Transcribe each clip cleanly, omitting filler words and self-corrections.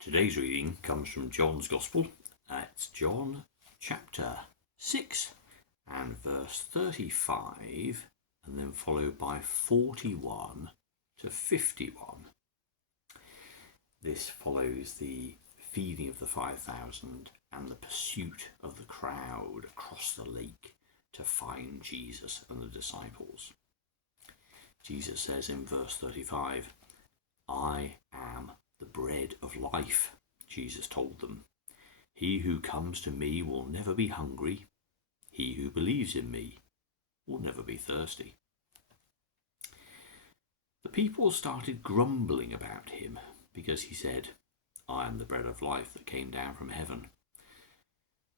Today's reading comes from John's Gospel. It's John chapter 6 and verse 35, and then followed by 41 to 51. This follows the feeding of the 5,000 and the pursuit of the crowd across the lake to find Jesus and the disciples. Jesus says in verse 35, "I am the bread of life," Jesus told them. "He who comes to me will never be hungry. He who believes in me will never be thirsty." The people started grumbling about him because he said, "I am the bread of life that came down from heaven."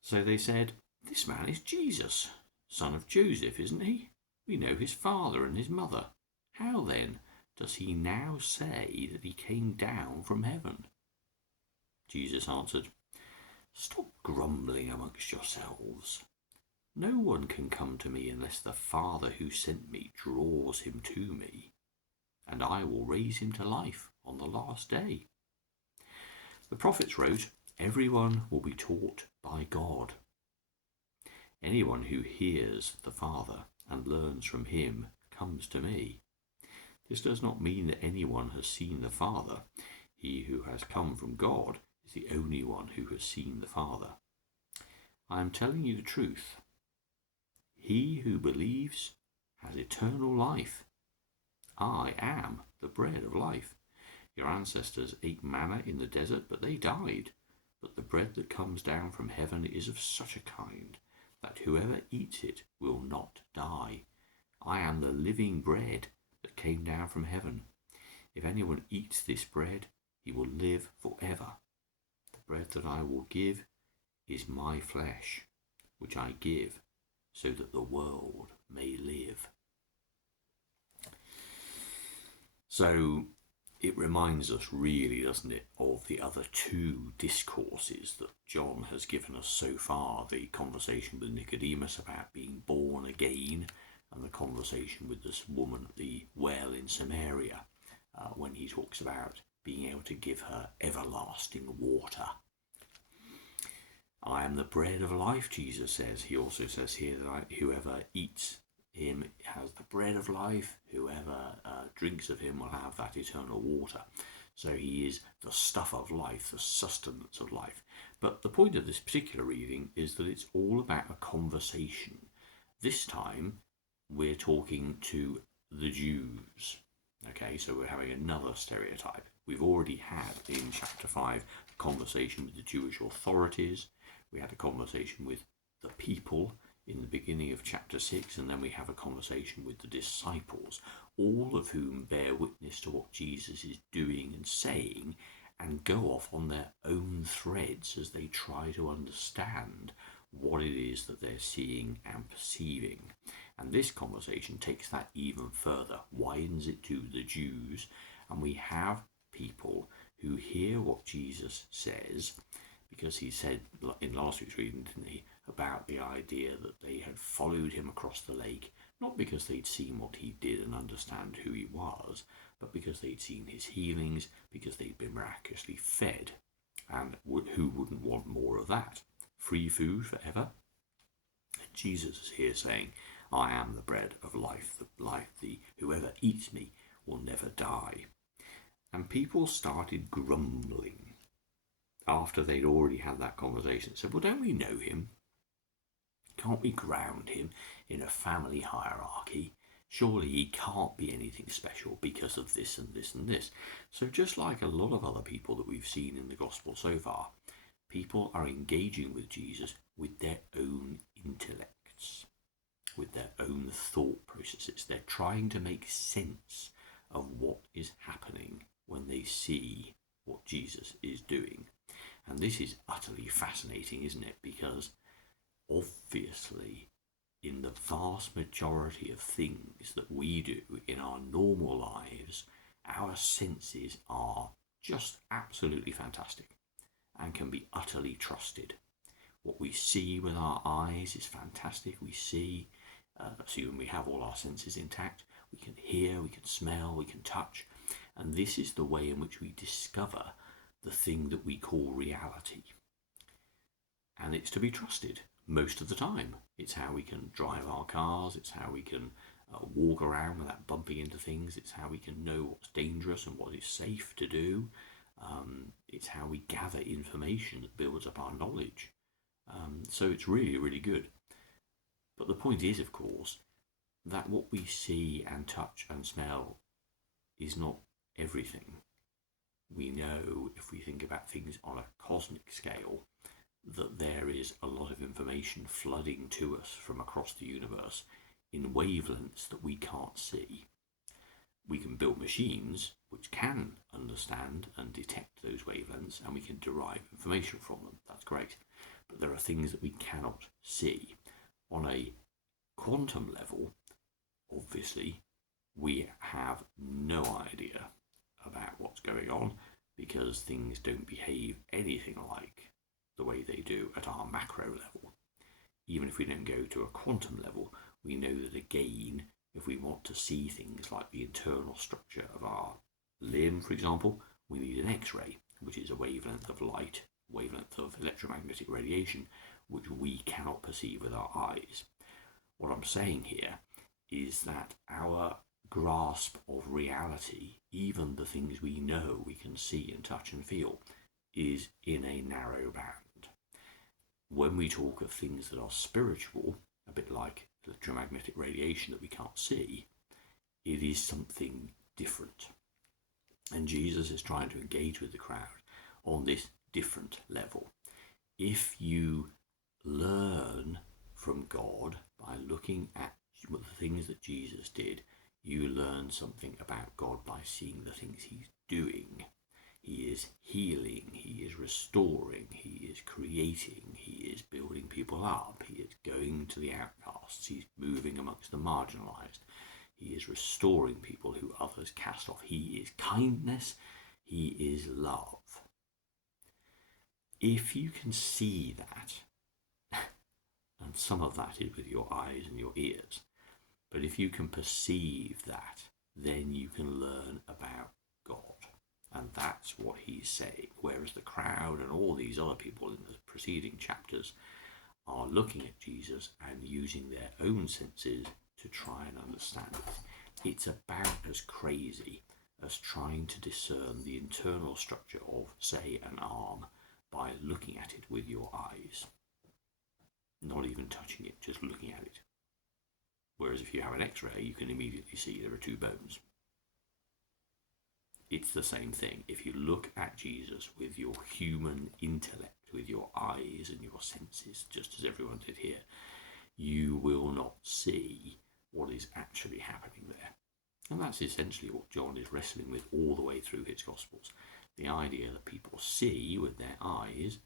So they said, "This man is Jesus, son of Joseph, isn't he? We know his father and his mother. How then does he now say that he came down from heaven?" Jesus answered, "Stop grumbling amongst yourselves. No one can come to me unless the Father who sent me draws him to me, and I will raise him to life on the last day." The prophets wrote, "Everyone will be taught by God. Anyone who hears the Father and learns from him comes to me. This does not mean that anyone has seen the Father. He who has come from God is the only one who has seen the Father. I am telling you the truth. He who believes has eternal life. I am the bread of life. Your ancestors ate manna in the desert, but they died. But the bread that comes down from heaven is of such a kind that whoever eats it will not die. I am the living bread that came down from heaven. If anyone eats this bread, he will live forever. The bread that I will give is my flesh, which I give so that the world may live." So it reminds us really, doesn't it, of the other two discourses that John has given us so far. The conversation with Nicodemus about being born again, and the conversation with this woman at the well in Samaria, when he talks about being able to give her everlasting water. I am the bread of life, Jesus says. He also says here that whoever eats him has the bread of life. Whoever drinks of him will have that eternal water. So he is the stuff of life, the sustenance of life. But the point of this particular reading is that it's all about a conversation. This time we're talking to the Jews. Okay, so we're having another stereotype. We've already had in chapter 5 a conversation with the Jewish authorities. We had a conversation with the people in the beginning of chapter 6, and then we have a conversation with the disciples, all of whom bear witness to what Jesus is doing and saying and go off on their own threads as they try to understand what it is that they're seeing and perceiving. And this conversation takes that even further, widens it to the Jews, and we have people who hear what Jesus says, because he said in last week's reading, didn't he, about the idea that they had followed him across the lake, not because they'd seen what he did and understand who he was, but because they'd seen his healings, because they'd been miraculously fed. And who wouldn't want more of that? Free food forever? And Jesus is here saying, I am the bread of life, whoever eats me will never die. And people started grumbling after they'd already had that conversation. Said, well, don't we know him? Can't we ground him in a family hierarchy? Surely he can't be anything special because of this and this and this. So just like a lot of other people that we've seen in the gospel so far, people are engaging with Jesus with their own intellects, with their own thought processes. They're trying to make sense of what is happening when they see what Jesus is doing. And this is utterly fascinating, isn't it? Because obviously, in the vast majority of things that we do in our normal lives, our senses are just absolutely fantastic and can be utterly trusted. What we see with our eyes is fantastic. We see, assuming we have all our senses intact, we can hear, we can smell, we can touch. And this is the way in which we discover the thing that we call reality. And it's to be trusted most of the time. It's how we can drive our cars, it's how we can walk around without bumping into things, it's how we can know what's dangerous and what is safe to do. It's how we gather information that builds up our knowledge. So it's really, really good. But the point is, of course, that what we see and touch and smell is not everything. We know, if we think about things on a cosmic scale, that there is a lot of information flooding to us from across the universe in wavelengths that we can't see. We can build machines which can understand and detect those wavelengths, and we can derive information from them. That's great. But there are things that we cannot see. On a quantum level, obviously, we have no idea about what's going on, because things don't behave anything like the way they do at our macro level. Even if we don't go to a quantum level, we know that, again, if we want to see things like the internal structure of our limb, for example, we need an X-ray, which is a wavelength of light, wavelength of electromagnetic radiation, which we cannot perceive with our eyes. What I'm saying here is that our grasp of reality, even the things we know we can see and touch and feel, is in a narrow band. When we talk of things that are spiritual, a bit like electromagnetic radiation that we can't see, it is something different. And Jesus is trying to engage with the crowd on this different level. If you learn from God by looking at the things that Jesus did, you learn something about God by seeing the things he's doing. He is healing, he is restoring, he is creating, he is building people up, he is going to the outcasts, he's moving amongst the marginalized, he is restoring people who others cast off. He is kindness, he is love. If you can see that, and some of that is with your eyes and your ears, but if you can perceive that, then you can learn about God. And that's what he's saying. Whereas the crowd and all these other people in the preceding chapters are looking at Jesus and using their own senses to try and understand it. It's about as crazy as trying to discern the internal structure of, say, an arm by looking at it with your eyes. Not even touching it, just looking at it. Whereas if you have an X-ray, you can immediately see there are two bones. It's the same thing. If you look at Jesus with your human intellect, with your eyes and your senses, just as everyone did here, you will not see what is actually happening there. And that's essentially what John is wrestling with all the way through his Gospels. The idea that people see with their eyes,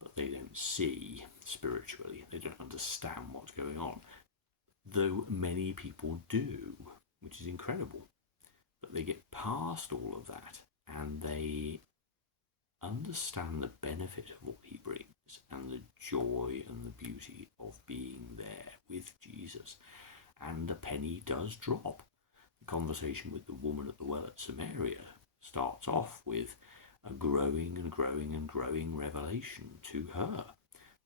but they don't see spiritually. They don't understand what's going on. Though many people do, which is incredible. But they get past all of that and they understand the benefit of what he brings and the joy and the beauty of being there with Jesus. And the penny does drop. The conversation with the woman at the well at Samaria starts off with a growing and growing and growing revelation to her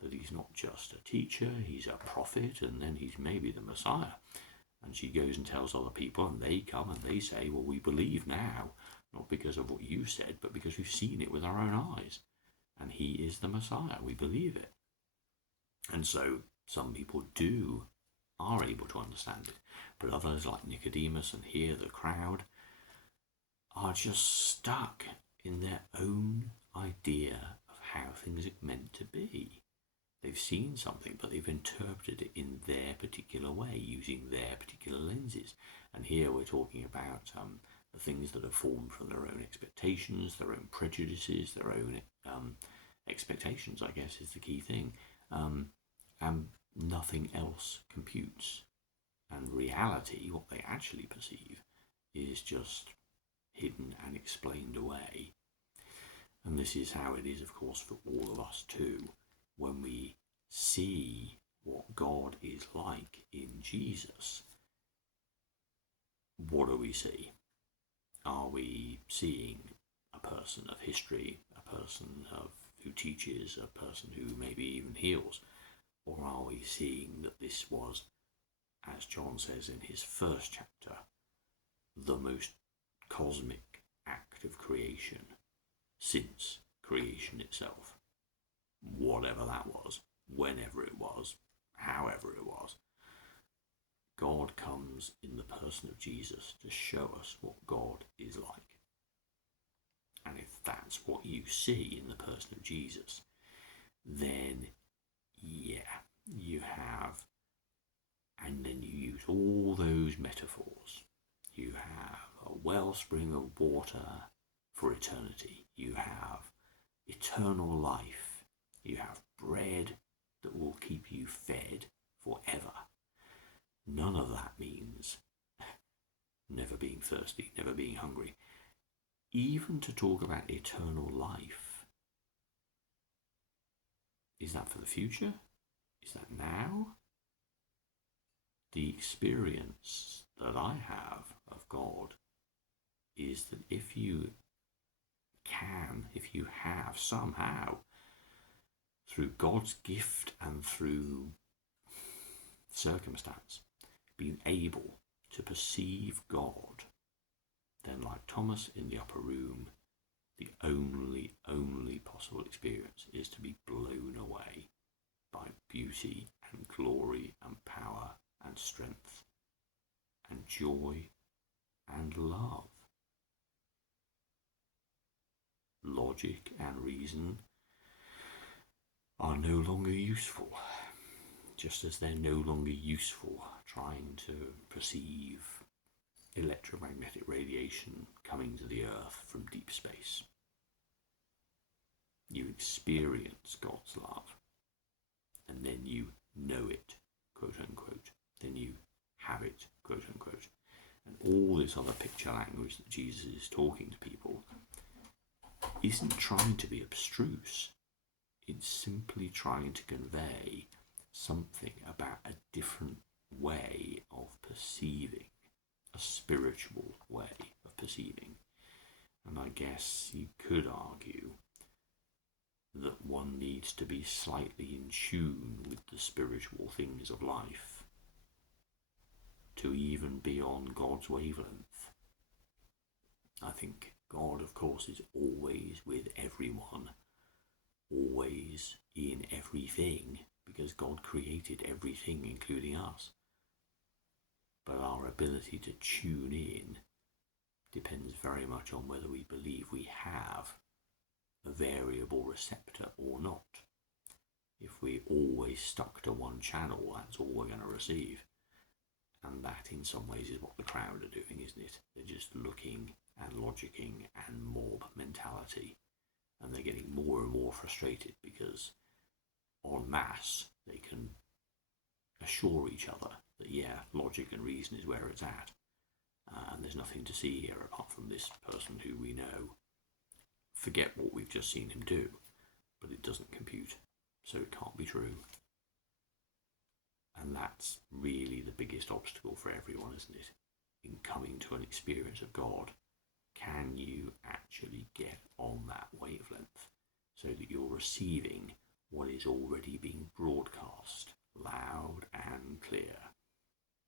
that he's not just a teacher, he's a prophet, and then he's maybe the Messiah. And she goes and tells other people, and they come and they say, well, we believe now, not because of what you said, but because we've seen it with our own eyes. And he is the Messiah. We believe it. And so some people are able to understand it. But others, like Nicodemus and here the crowd, are just stuck in their own idea of how things are meant to be. They've seen something, but they've interpreted it in their particular way, using their particular lenses. And here we're talking about the things that are formed from their own expectations, their own prejudices, their own expectations, I guess, is the key thing. And nothing else computes. And reality, what they actually perceive, is just hidden and explained away. And this is how it is, of course, for all of us too. When we see what God is like in Jesus, what do we see? Are we seeing a person of history, a person who teaches, a person who maybe even heals? Or are we seeing that this was, as John says in his first chapter, the most cosmic act of creation since creation itself? Whatever that was, whenever it was, however it was, God comes in the person of Jesus to show us what God is like. And if that's what you see in the person of Jesus, then yeah, you have, and then you use all those metaphors. You have a wellspring of water for eternity. You have eternal life. You have bread that will keep you fed forever. None of that means never being thirsty, never being hungry. Even to talk about eternal life, is that for the future? Is that now? The experience that I have of God is that if you have somehow, through God's gift and through circumstance, been able to perceive God, then like Thomas in the upper room, the only possible experience is to be blown away by beauty and glory and power and strength and joy and love. Logic and reason are no longer useful, just as they're no longer useful trying to perceive electromagnetic radiation coming to the Earth from deep space. You experience God's love, and then you know it, quote unquote. Then you have it, quote unquote. And all this other picture language that Jesus is talking to people isn't trying to be abstruse. It's simply trying to convey something about a different way of perceiving, a spiritual way of perceiving. And I guess you could argue that one needs to be slightly in tune with the spiritual things of life to even be on God's wavelength. I think God, of course, is always with everyone, always in everything, because God created everything, including us. But our ability to tune in depends very much on whether we believe we have a variable receptor or not. If we're always stuck to one channel, that's all we're going to receive. And that in some ways is what the crowd are doing, isn't it? They're just looking and logicking and mob mentality. And they're getting more and more frustrated because en masse they can assure each other that, yeah, logic and reason is where it's at. And there's nothing to see here apart from this person who we know. Forget what we've just seen him do, but it doesn't compute, so it can't be true. And that's really the biggest obstacle for everyone, isn't it? In coming to an experience of God, can you actually get on that wavelength so that you're receiving what is already being broadcast loud and clear?